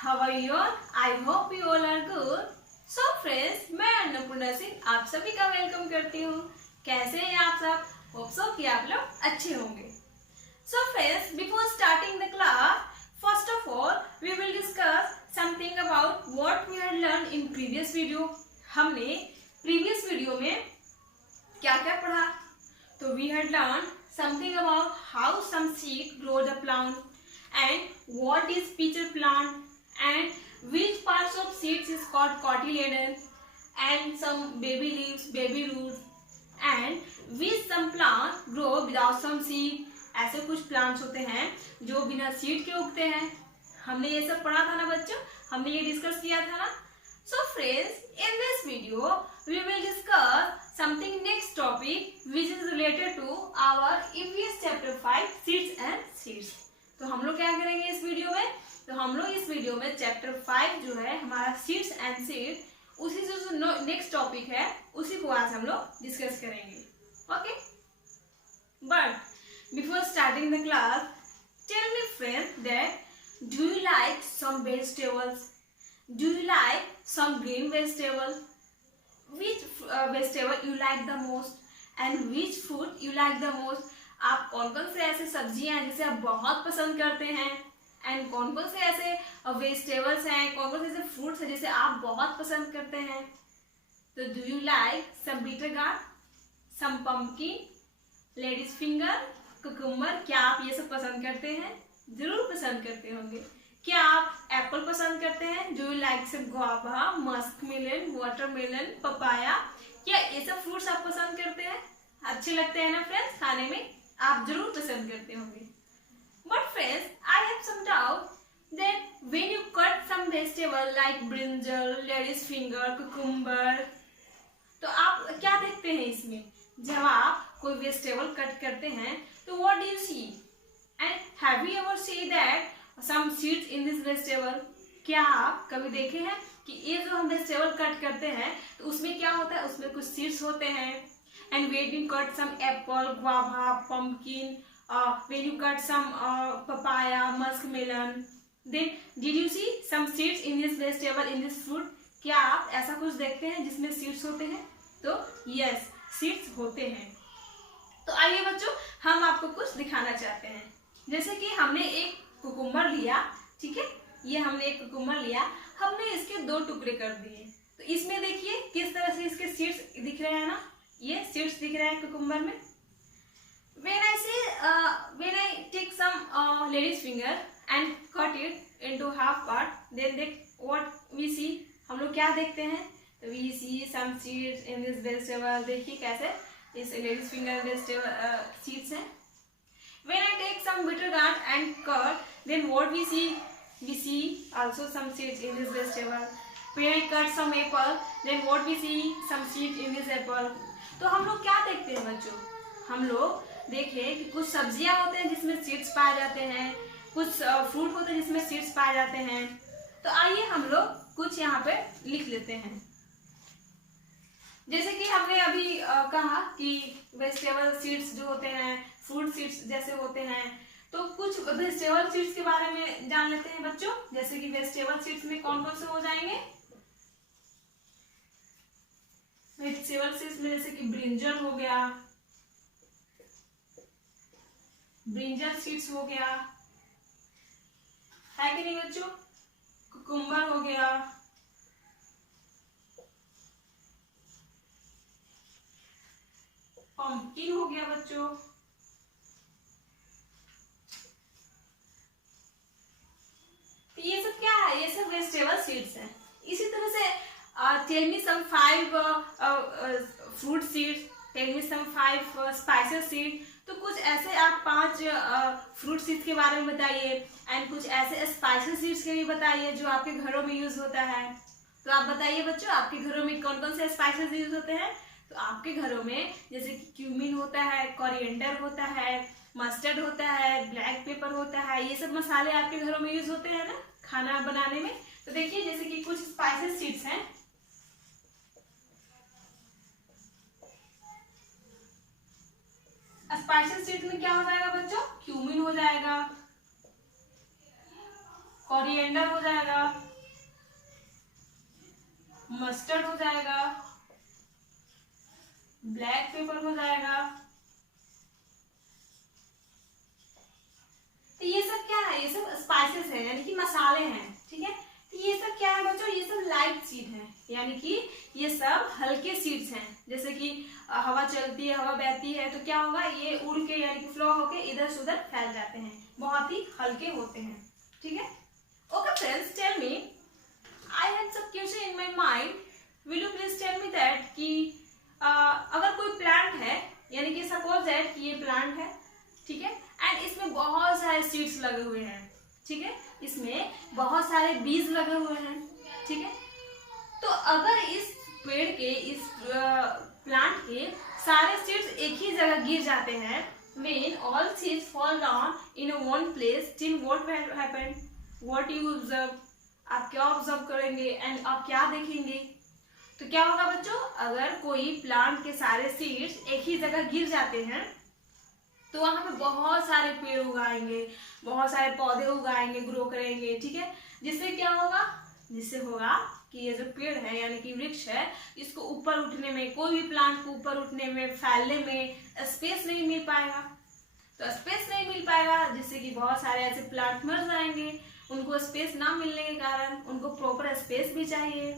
How are you all? I hope you all are good. So friends, मैं अन्नपूर्णा सिंह आप सभी का वेलकम करती हूँ। कैसे हैं आप सब? होप सो कि आप लोग अच्छे होंगे। So friends, before starting the class, first of all, we will discuss something about what we had learned in previous video. हमने previous video में क्या-क्या पढ़ा? तो we had learned something about how some seed grow the plant and what is pitcher plant and which parts of seeds is called cotyledon and some baby leaves, baby roots and which some plants grow without some seed. ऐसे कुछ plants होते हैं जो बिना seed के उगते हैं। हमने ये सब पढ़ा था ना बच्चों, हमने ये डिस्कस किया था ना। So friends, in this video we will discuss something next topic which is related to our EVS chapter 5 seeds and seeds. तो हम लोग क्या करेंगे इस वीडियो में? तो हम लोग इस वीडियो में चैप्टर 5 जो है हमारा सीड्स एंड सीड, उसी जो नेक्स्ट टॉपिक है उसी को आज हम लोग डिस्कस करेंगे। Okay, but before starting the class, tell me friends that do you like some vegetables? Do you like some green vegetable? Which vegetable you like the most and which food you like the most? आप कौन कौन से ऐसे सब्जियां हैं जिसे आप बहुत पसंद करते हैं एंड कौन कौन से ऐसे वेजिटेबल्स हैं, कौन कौन से ऐसे फ्रूट्स हैं जिसे आप बहुत पसंद करते हैं? तो do you like some bitter gourd, some pumpkin, ladies finger, cucumber? क्या आप ये सब पसंद करते हैं? जरूर पसंद करते होंगे। क्या आप एप्पल पसंद करते हैं? Do you like some guava, musk melon, watermelon, papaya? क्या ये सब फ्रूट्स आप पसंद करते हैं? अच्छे लगते हैं ना फ्रेंड्स खाने में? आप जरूर पसंद करते होंगे। But friends, I have some doubt that when you cut some vegetable like brinjal, ladies finger, cucumber, तो आप क्या देखते हैं इसमें? जब आप कोई वेजिटेबल कट करते हैं तो what do you see? And have you ever see that some seeds in this vegetable? क्या आप कभी देखे हैं कि ये जो हम वेजिटेबल कट करते हैं तो उसमें क्या होता है? उसमें कुछ सीड्स होते हैं। And when you cut some apple, guava, pumpkin, when you cut some papaya, muskmelon, then did you see some seeds in this vegetable, in this fruit? क्या आप ऐसा कुछ देखते हैं जिसमें सीड्स होते हैं? तो यस, सीड्स होते हैं। तो आइए बच्चों, हम आपको कुछ दिखाना चाहते हैं। जैसे कि हमने एक कुकुम्बर लिया, ठीक है, ये हमने एक कुकुम्बर लिया, हमने इसके दो टुकड़े कर दिए। तो इसमें देखिए किस तरह से इसके सीड्स दिख रहे हैं ना, ये सीड्स दिख रहे हैं कुकुम्बर में। when I take some lady's finger and cut it into half part, then what we see, हम लोग क्या देखते हैं? तो we see some seeds in this vegetable। देखिए कैसे इस लेडीज फिंगर वेजिटेबल सीड्स हैं। When I take some bitter gourd and cut, then what we see? We see also some seeds in this vegetable. When I cut some apple, then what we see? Some seeds in this apple. तो हम लोग क्या देखते हैं बच्चों? हम लोग देखें कि कुछ सब्जियां होते हैं जिसमें सीड्स पाए जाते हैं, कुछ फ्रूट होते हैं जिसमें सीड्स पाए जाते हैं। तो आइए हम लोग कुछ यहाँ पे लिख लेते हैं। जैसे कि हमने अभी कहा कि वेजिटेबल सीड्स जो होते हैं, फ्रूट सीड्स जैसे होते हैं, तो कुछ वेजिटेबल सीड्स के बारे में जान लेते हैं बच्चों। जैसे कि वेजिटेबल सीड्स में कौन कौन से हो जाएंगे? वेजिटेबल सीड्स में जैसे कि ब्रिंजल हो गया, ब्रिंजल सीड्स हो गया, है कि नहीं बच्चों? कुकुम्बर हो गया, पंपकिन हो गया बच्चों, तो ये सब क्या है? ये सब वेजिटेबल सीड्स हैं। इसी तरह से टेल मी सम 5 फ्रूट सीड्स, टेल मी सम 5 स्पाइसेस सीड। तो कुछ ऐसे आप 5 फ्रूट सीड्स के बारे में बताइए एंड कुछ ऐसे स्पाइसेस सीड्स के भी बताइए जो आपके घरों में यूज होता है। तो आप बताइए बच्चों, आपके घरों में कौन कौन से स्पाइसेस यूज होते हैं? तो आपके घरों में जैसे कि क्यूमिन होता है, कोरिएंडर होता है, मस्टर्ड होता है, ब्लैक पेपर होता है, ये सब मसाले आपके घरों में यूज होते हैं ना खाना बनाने में। तो देखिए जैसे कि कुछ स्पाइसेस सीड्स हैं। स्पाइसेस सीड्स में क्या हो जाएगा बच्चों? क्यूमिन हो जाएगा, कोरिएंडर हो जाएगा, मस्टर्ड हो जाएगा, ब्लैक पेपर हो जाएगा। तो ये सब क्या है, ये सब स्पाइसेस है यानी कि मसाले हैं, ठीक है। तो ये सब क्या है बच्चों, ये सब लाइट सीड है, यानी कि ये सब हल्के सीड्स हैं। जैसे कि हवा चलती है, हवा बहती है तो क्या होगा, ये उड़ के यानी कि फ्लो होके इधर से उधर फैल जाते हैं, बहुत ही हल्के होते हैं, ठीक है। Okay friends, tell me, I have some question in my mind, will you please tell me that कि अगर कोई प्लांट है, यानी कि सपोज दैट कि ये प्लांट है, ठीक है, एंड इसमें बहुत सारे सीड्स लगे हुए हैं, ठीक है, इसमें बहुत सारे बीज लगे हुए हैं, ठीक है। तो अगर इस पेड़ के, इस प्लांट के सारे सीड्स एक ही जगह गिर जाते हैं, when all seeds fall down in a one place, till what will happen, what you observe, आप क्या ऑब्जर्व करेंगे एंड आप क्या देखेंगे। तो क्या होगा बच्चों, अगर कोई प्लांट के सारे सीड्स एक ही जगह गिर जाते हैं तो वहां पे बहुत सारे पेड़ उगाएंगे, बहुत सारे पौधे उगाएंगे, ग्रो करेंगे, ठीक है। जिससे क्या होगा, जिससे होगा कि ये जो पेड़ है यानी कि वृक्ष है, इसको ऊपर उठने में, कोई भी प्लांट को ऊपर उठने में, फैलने में स्पेस नहीं मिल पाएगा। तो स्पेस नहीं मिल पाएगा जिससे कि बहुत सारे ऐसे प्लांट मर जाएंगे, उनको स्पेस ना मिलने के कारण उनको प्रॉपर स्पेस भी चाहिए।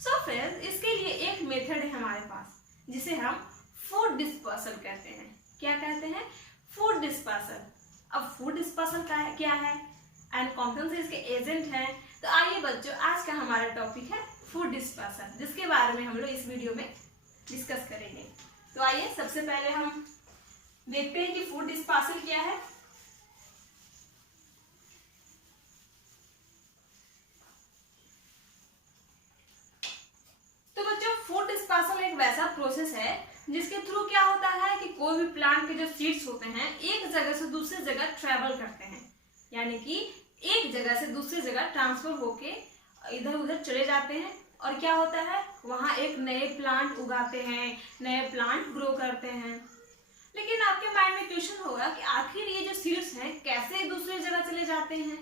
सो फ्रेंड्स, इसके लिए एक मेथड है हमारे पास जिसे हम फूड डिस्पर्सल कहते हैं। क्या कहते हैं, फूड डिस्पर्सल। अब फूड डिस्पर्सल क्या है एंड कौन कौन से इसके एजेंट हैं, तो आइए बच्चों, आज का हमारा टॉपिक है फूड डिस्पर्सल, जिसके बारे में हम लोग इस वीडियो में डिस्कस करेंगे। तो आइए सबसे पहले हम देखते हैं कि फूड डिस्पर्सल क्या है। तो बच्चों, फूड डिस्पर्सल एक वैसा प्रोसेस है जिसके थ्रू क्या होता है कि कोई भी प्लांट के जो सीड्स होते हैं एक जगह से दूसरी जगह ट्रेवल करते हैं, यानी कि एक जगह से दूसरी जगह ट्रांसफर होके इधर उधर चले जाते हैं, और क्या होता है, वहां एक नए प्लांट उगाते हैं, नए प्लांट ग्रो करते हैं। लेकिन आपके माइंड में क्वेश्चन होगा कि आखिर ये जो सीड्स हैं कैसे दूसरी जगह चले जाते हैं।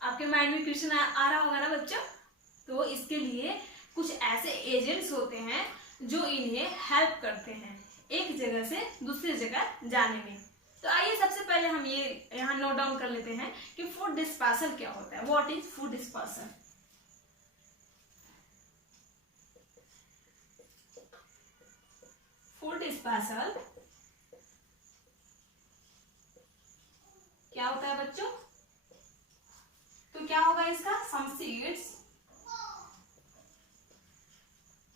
आपके माइंड में क्वेश्चन आ रहा होगा ना बच्चों। तो इसके लिए कुछ ऐसे एजेंट्स होते हैं जो इन्हें हेल्प करते हैं एक जगह से दूसरी जगह जाने में। तो आइए सबसे पहले हम ये यहाँ नोट डाउन कर लेते हैं कि फूड डिस्पर्सल क्या होता है। What is food dispersal? Food dispersal क्या होता है बच्चों? तो क्या होगा इसका, some seeds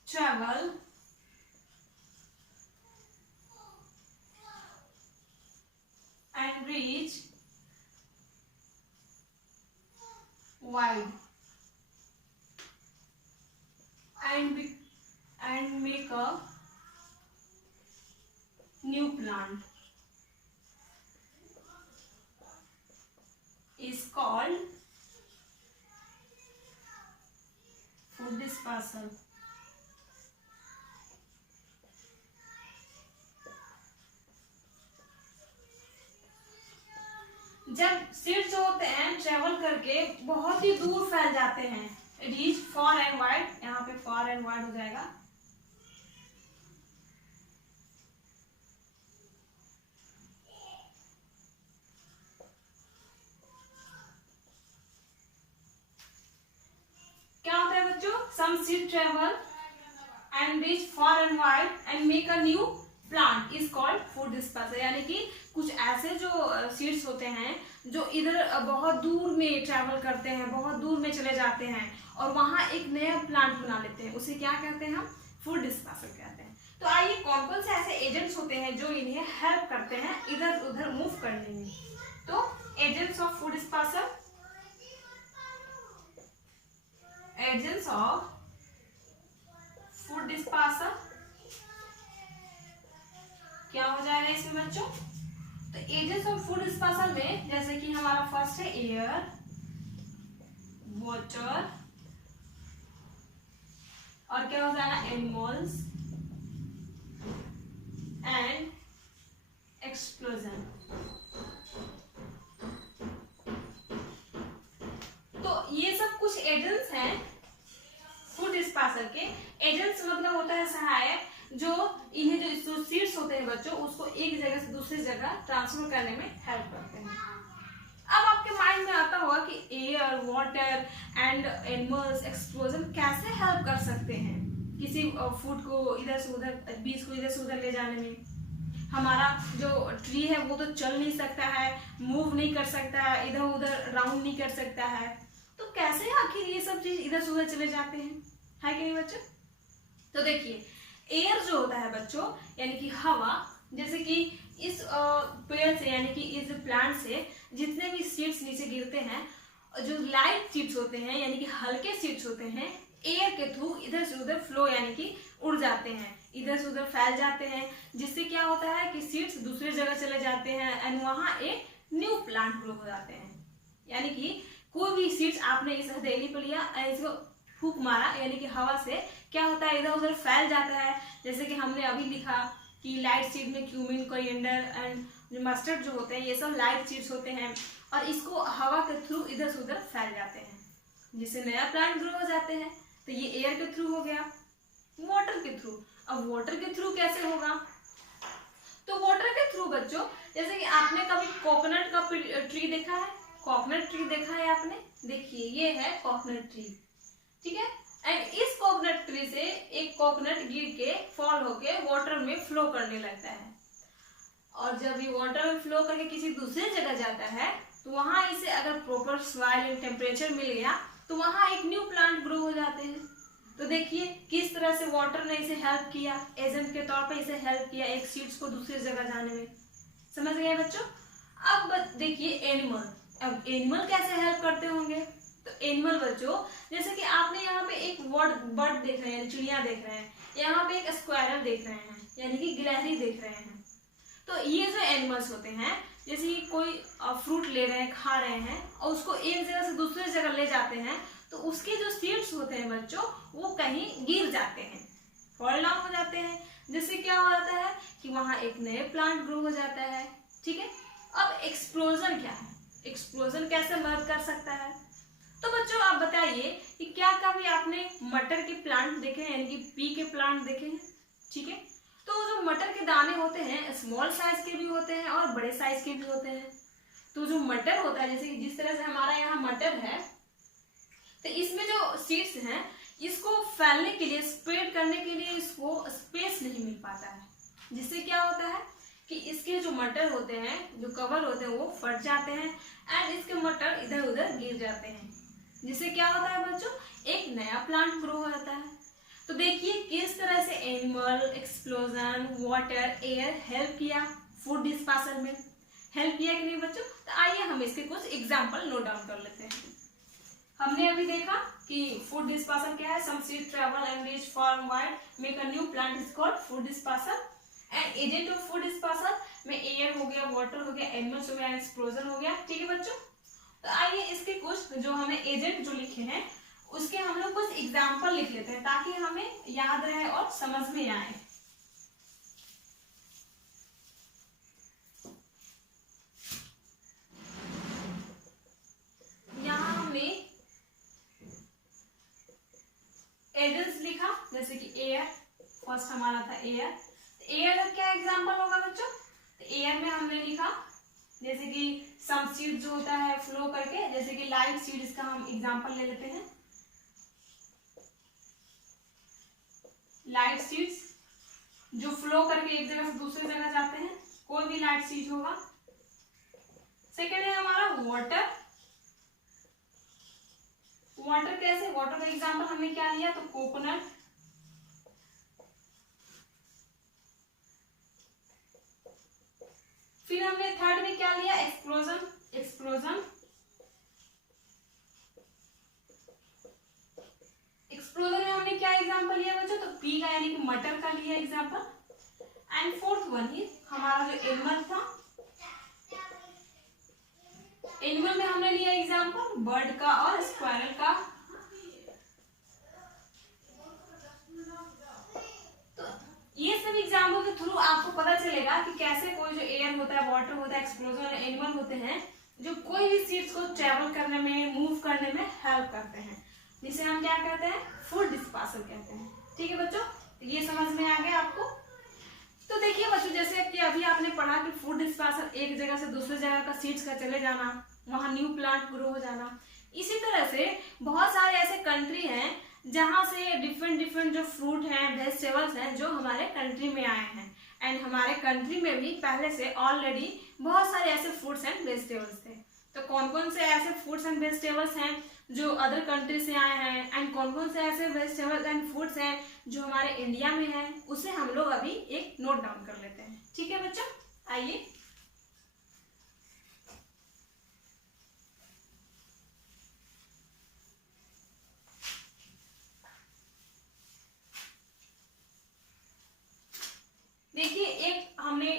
travel and reach wide and make a new plant is called food dispersal. जब सीड्स जो होते हैं ट्रेवल करके बहुत ही दूर फैल जाते हैं, रीच फॉर एंड वाइड, यहाँ पे फॉर एंड वाइड हो जाएगा। क्या होता है बच्चों, some seed travel and reach far and wide and make a new plant is called food dispersal. यानी कि कुछ ऐसे जो सीड्स होते हैं जो इधर बहुत दूर में ट्रैवल करते हैं, बहुत दूर में चले जाते हैं और वहां एक नया प्लांट बना लेते हैं, उसे क्या कहते हैं, हम फूड डिस्पर्सल कहते हैं। तो आइए कौन कौन से ऐसे एजेंट्स होते हैं जो इन्हें हेल्प करते हैं इधर उधर मूव करने में। तो agents of food dispersal, agents of food dispersal क्या हो जाएगा इसमें बच्चों? तो एजेंट्स ऑफ फूड डिस्पर्सल में जैसे कि हमारा फर्स्ट है एयर, वाटर, और क्या हो जाएगा, एनिमल्स एंड एक्सप्लोजन। जो इन्हें जो सीड्स होते हैं बच्चों, उसको एक जगह से दूसरी जगह ट्रांसफर करने में हेल्प करते हैं। अब आपके माइंड में आता होगा कि air, water and animals explosion कैसे हेल्प कर सकते हैं किसी फूड को इधर से उधर, बीज को इधर से उधर ले जाने में। हमारा जो ट्री है वो तो चल नहीं सकता है, मूव नहीं कर सकता है, इधर उधर राउंड नहीं कर सकता है, तो कैसे आखिर ये सब चीज इधर से उधर चले जाते हैं, है कि नहीं बच्चों? तो देखिए, एयर जो होता है बच्चों यानी कि हवा, जैसे कि इस पेड़ से यानी कि इस प्लांट से जितने भी सीड्स नीचे गिरते हैं, जो लाइट सीड्स होते हैं यानी कि हल्के सीड्स होते हैं, एयर के थ्रू इधर से उधर फ्लो यानी कि उड़ जाते हैं, इधर से उधर फैल जाते हैं, जिससे क्या होता है कि सीड्स दूसरी जगह चले जाते हैं एंड वहां एक न्यू प्लांट ग्रो हो जाते हैं। यानी कि कोई भी सीड्स आपने इस हथेली पर लिया, इसको फूंक मारा यानी कि हवा से क्या होता है, इधर उधर फैल जाता है। जैसे कि हमने अभी लिखा कि लाइट सीड में क्यूमिन, कोरिएंडर एंड जो मस्टर्ड जो होते हैं, ये सब लाइट सीड्स होते हैं और इसको हवा के थ्रू इधर से उधर फैल जाते हैं, जिससे नया प्लांट ग्रो हो जाते हैं। तो ये एयर के थ्रू हो गया। वाटर के थ्रू, अब वाटर के थ्रू कैसे होगा? तो वाटर के थ्रू बच्चों, जैसे कि आपने कभी कोकोनट का ट्री देखा है? कोकोनट ट्री देखा है आपने? देखिए ये है कोकोनट ट्री, ठीक है। एंड इस कोकोनट ट्री से एक कोकोनट गिर के फॉल होके वाटर में फ्लो करने लगता है, और जब ये वाटर में फ्लो करके किसी दूसरी जगह जाता है तो वहां इसे अगर प्रॉपर सॉइल एंड टेम्परेचर मिल गया तो वहां एक न्यू प्लांट ग्रो हो जाते हैं। तो देखिए किस तरह से वाटर ने इसे हेल्प किया, एजेंट के तौर पे इसे हेल्प किया एक सीड्स को दूसरी जगह जाने में। समझ गए बच्चों? अब देखिए एनिमल, अब एनिमल कैसे हेल्प करते होंगे? तो एनिमल बच्चों, जैसे कि आपने यहाँ पे एक बर्ड देख रहे हैं, चिड़िया देख रहे हैं, यहाँ पे एक स्क्वायरल देख रहे हैं यानी कि गिलहरी देख रहे हैं। तो ये जो एनिमल्स होते हैं, जैसे कि कोई फ्रूट ले रहे हैं, खा रहे हैं और उसको एक जगह से दूसरी जगह ले जाते हैं, तो उसके जो सीड्स होते हैं बच्चों वो कहीं गिर जाते हैं, फॉल डाउन हो जाते हैं, जिससे क्या हो जाता है कि वहां एक नए प्लांट ग्रो हो जाता है, ठीक है। अब एक्सप्लोजन क्या है? एक्सप्लोजन कैसे मदद कर सकता है? तो बच्चों आप बताइए कि क्या कभी आपने मटर के प्लांट देखे हैं, यानी कि पी के प्लांट देखे हैं, ठीक है। तो जो मटर के दाने होते हैं स्मॉल साइज के भी होते हैं और बड़े साइज के भी होते हैं। तो जो मटर होता है, जैसे कि जिस तरह से हमारा यहाँ मटर है, तो इसमें जो सीड्स हैं इसको फैलने के लिए, स्प्रेड करने के लिए इसको स्पेस नहीं मिल पाता है, जिससे क्या होता है कि इसके जो मटर होते हैं, जो कवर होते हैं वो फट जाते हैं एंड इसके मटर इधर उधर गिर जाते हैं, जिससे क्या होता है बच्चों, एक नया प्लांट ग्रो हो जाता है। तो देखिए किस तरह से animal, explosion, water, air help किया फूड डिस्पेंसर में, हेल्प किया कि नहीं बच्चों? तो आइए हम इसके कुछ एग्जांपल नोट डाउन कर लेते हैं। हमने अभी देखा कि फूड डिस्पेंसर क्या है, some seed travel and reach far wide, make a new plant is called food dispenser. And agent of food dispenser में एयर हो गया, वाटर हो गया, एनिमल्स हो गया, एक्सप्लोजन हो गया, ठीक है बच्चों। तो आइए इसके कुछ जो हमें एजेंट जो लिखे हैं उसके हम लोग कुछ एग्जाम्पल लिख लेते हैं ताकि हमें याद रहे और समझ में आए। यहाँ हमने एजेंट्स लिखा, जैसे कि एयर, फर्स्ट हमारा था एयर। एयर का क्या एग्जाम्पल होगा बच्चों? तो एयर में हमने लिखा जैसे कि सम सीड जो होता है फ्लो करके, जैसे कि लाइट सीड, इसका हम एग्जाम्पल ले लेते हैं। लाइट सीड्स जो फ्लो करके एक जगह से दूसरी जगह जाते हैं, कोई भी लाइट सीड होगा। सेकेंड है हमारा वाटर। वाटर कैसे? वाटर का एग्जांपल हमने क्या लिया? तो कोकोनट। फिर हमने थर्ड में क्या लिया? एक्सप्लोजन। एक्सप्लोजन एक्सप्लोजन में हमने क्या एग्जांपल लिया बच्चों? तो पी का यानी कि मटर का लिया एग्जांपल। एंड फोर्थ वन ही हमारा जो एनिमल था, एनिमल में हमने लिया एग्जांपल बर्ड का और स्क्वायरल का। तो ये सब एग्जाम्पल के थ्रू आपको पता चलेगा कि कैसे कोई जो एयर होता है, वाटर होता है, एक्सप्लोजन और एनिमल होते हैं जो कोई भी सीड्स को ट्रेवल करने में, मूव करने में हेल्प करते हैं, जिसे हम क्या कहते हैं? फूड डिस्पेंसर कहते हैं। ठीक है बच्चों, ये समझ में आ गया आपको। तो देखिए बच्चों, जैसे कि अभी आपने पढ़ा कि फूड डिस्पेंसर एक जगह से दूसरी जगह का सीड्स का चले जाना, वहां न्यू प्लांट ग्रो हो जाना। इसी तरह से बहुत सारे ऐसे कंट्री हैं जहां से डिफरेंट डिफरेंट जो फ्रूट हैं, वेजिटेबल्स हैं, जो हमारे कंट्री में आए हैं। एंड हमारे कंट्री में भी पहले से ऑलरेडी बहुत सारे ऐसे फ्रूट्स एंड वेजिटेबल्स थे। तो कौन कौन से ऐसे फ्रूट्स एंड वेजिटेबल्स हैं जो अदर कंट्री से आए हैं, एंड कौन कौन से ऐसे वेजिटेबल्स एंड फ्रूट्स हैं जो हमारे इंडिया में हैं, उसे हम लोग अभी एक नोट डाउन कर लेते हैं। ठीक है बच्चों, आइए। देखिए, एक हमने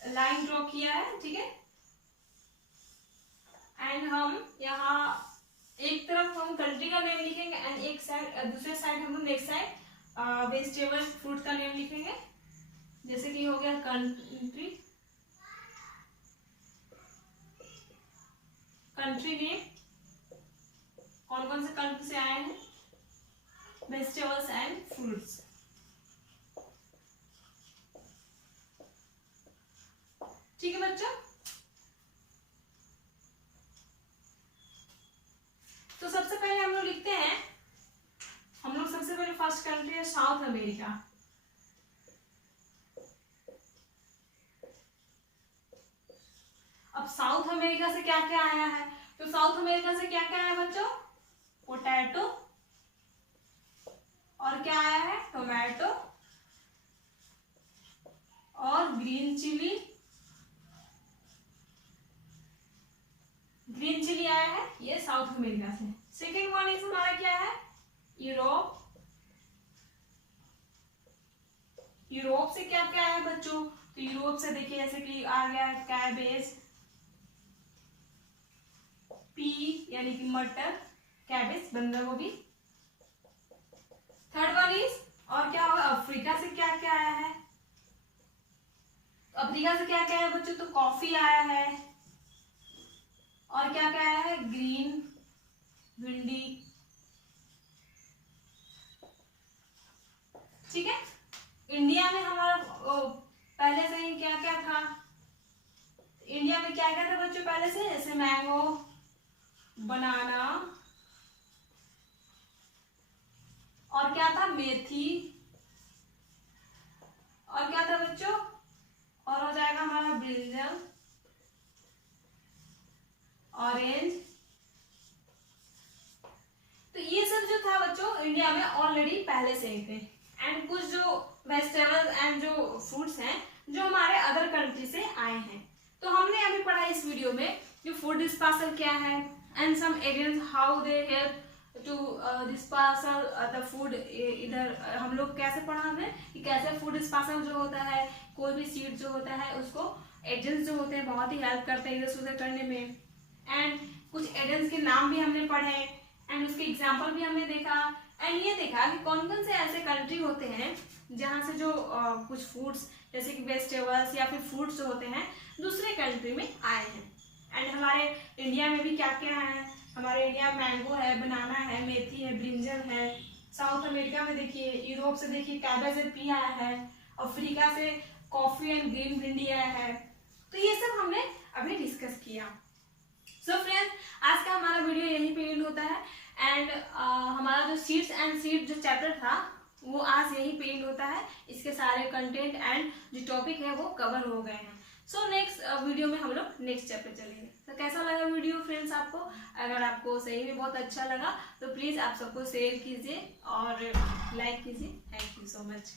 लाइन ड्रॉ किया है, ठीक है। एंड हम यहाँ एक तरफ हम कंट्री का नेम लिखेंगे एंड एक साइड, दूसरे साइड हम नेक्स्ट साइड वेजिटेबल फ्रूट का नेम लिखेंगे। जैसे कि हो गया कंट्री, कंट्री नेम, कौन कौन से कंट्री से आए हैं, वेजिटेबल्स एंड फ्रूट्स। ठीक है बच्चों, तो सबसे पहले हम लोग लिखते हैं, हम लोग सबसे पहले फर्स्ट कंट्री है साउथ अमेरिका। अब साउथ अमेरिका से क्या क्या आया है, तो साउथ अमेरिका से क्या क्या आया बच्चों, पोटैटो, और क्या आया है, टोमेटो और ग्रीन चिली, ग्रीन चिली आया है, ये साउथ अमेरिका से। सेकेंड वन इज हमारा क्या है, यूरोप। यूरोप से क्या क्या आया बच्चों, तो यूरोप से देखिए जैसे कि आ गया कैबेज, पी यानी कि मटर, कैबेज बंदा गोभी। थर्ड वन इज, और क्या होगा, अफ्रीका से क्या क्या आया है, अफ्रीका से क्या क्या है बच्चों, तो कॉफी आया है, और क्या क्या आया है, ग्रीन भिंडी। ठीक है, इंडिया में हमारा पहले से ही क्या क्या था, इंडिया में क्या क्या था बच्चों पहले से, जैसे मैंगो, बनाना, और क्या था, मेथी, और क्या था बच्चों, और हो जाएगा हमारा ब्रिंजल, ऑरेंज। तो ये सब जो था बच्चों इंडिया में ऑलरेडी पहले से ही थे। एंड कुछ जो वेजिटेबल्स एंड जो फ्रूट्स हैं जो हमारे अदर कंट्री से आए हैं। तो हमने अभी पढ़ा इस वीडियो में कि फूड डिस्पेंसर क्या है and some agents how they help to dispenser the food. इधर हम लोग कैसे पढ़ा हमने कि कैसे फूड डिस्पेंसर जो होता है, कोई भी सीड जो होता है उसको एजेंट्स जो होते हैं बहुत ही हेल्प करते हैं इधर से उधर करने में। एंड कुछ एजेंट्स के नाम भी हमने पढ़े एंड उसके एग्जाम्पल भी हमने देखा। एंड ये देखा कि कौन कौन से ऐसे कंट्री होते हैं जहाँ से जो कुछ फूड्स जैसे कि वेजिटेबल्स या फिर फ्रूट्स जो होते हैं दूसरे कंट्री में आए हैं। एंड हमारे इंडिया में भी क्या क्या है, हमारे इंडिया में मैंगो है, बनाना है, मेथी है, ब्रिंजल है। साउथ अमेरिका में देखिए, यूरोप से देखिए कैबेज एंड पी आया है, अफ्रीका से कॉफी एंड ग्रीन भिंडी आया है। तो ये सब हमने अभी डिस्कस किया। सो फ्रेंड्स, आज का हमारा वीडियो यहीं पे एंड होता है। एंड हमारा जो सीड्स एंड सीड जो चैप्टर था वो आज यहीं पे एंड होता है। इसके सारे कंटेंट एंड जो टॉपिक है वो कवर हो गए हैं। सो नेक्स्ट वीडियो में हम लोग नेक्स्ट चैप्टर चलेंगे। तो कैसा लगा वीडियो फ्रेंड्स आपको? अगर आपको सही में बहुत अच्छा लगा तो प्लीज़ आप सबको शेयर कीजिए और लाइक कीजिए। Thank you so much.